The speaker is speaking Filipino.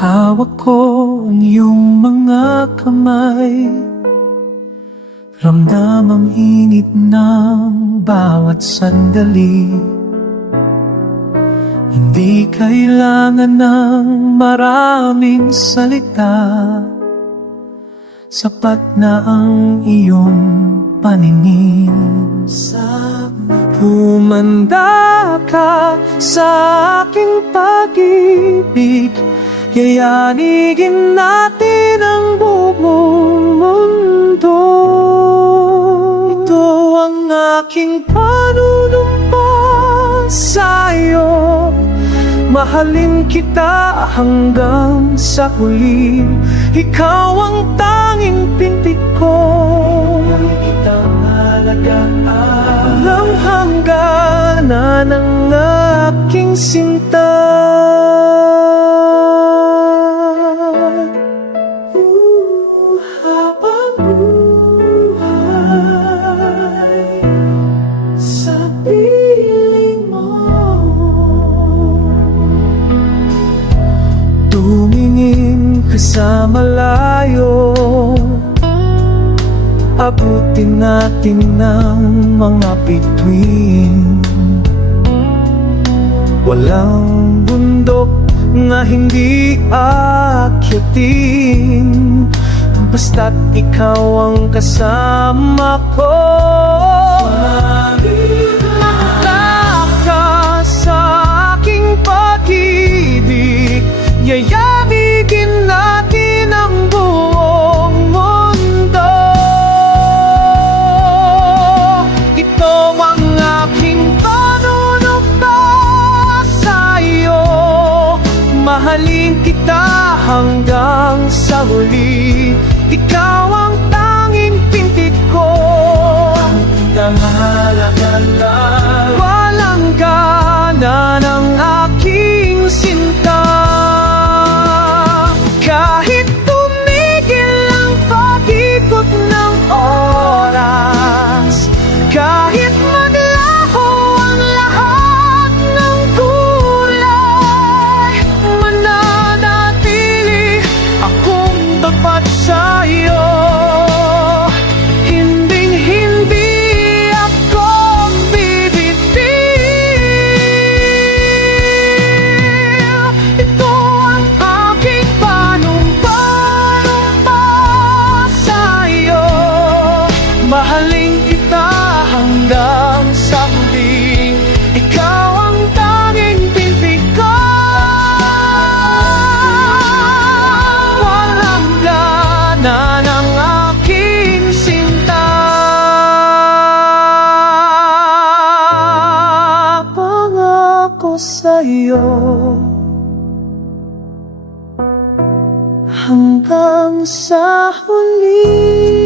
Hawak ko ang iyong mga kamay, ramdam ang init ng bawat sandali. Hindi kailangan ng maraming salita, sapat na ang iyong paningin. Humanda ka sa aking pag-ibig, yayanigin natin ang buong mundo. Ito ang aking panunumpa sa'yo, mahalin kita hanggang sa huli. Ikaw ang tanging pintig ko, lagi kitang alagaan hanggang hangganan ng aking sinta. Habang buhay sa piling mo, tumingin ka sa malayo, abutin natin ng mga bituin. Walang bundok na hindi aakyatin, basta't ikaw ang kasama ko. Mahal ka sa aking pag-ibig, yayamigin natin ang buong mundo. Ito ang aking panunumpa sa'yo, mahalin kita hanggang sa huli. Ikaw ang tanging pintig ko, ang halaga lang, walang gana ng aking sinta. Kahit tumigil ang pag-ikot ng oras, kahit maglaho ang lahat ng kulay, mananatili akong tapat sa'yo. Hinding-hindi ako bibitiw. Ito ang aking panumpa sa'yo, mahalin kita hanggang sa huli. Ikaw ang tanging pintig ko, walang gana ng aking sinta. Pangako sa'yo hanggang sa huli.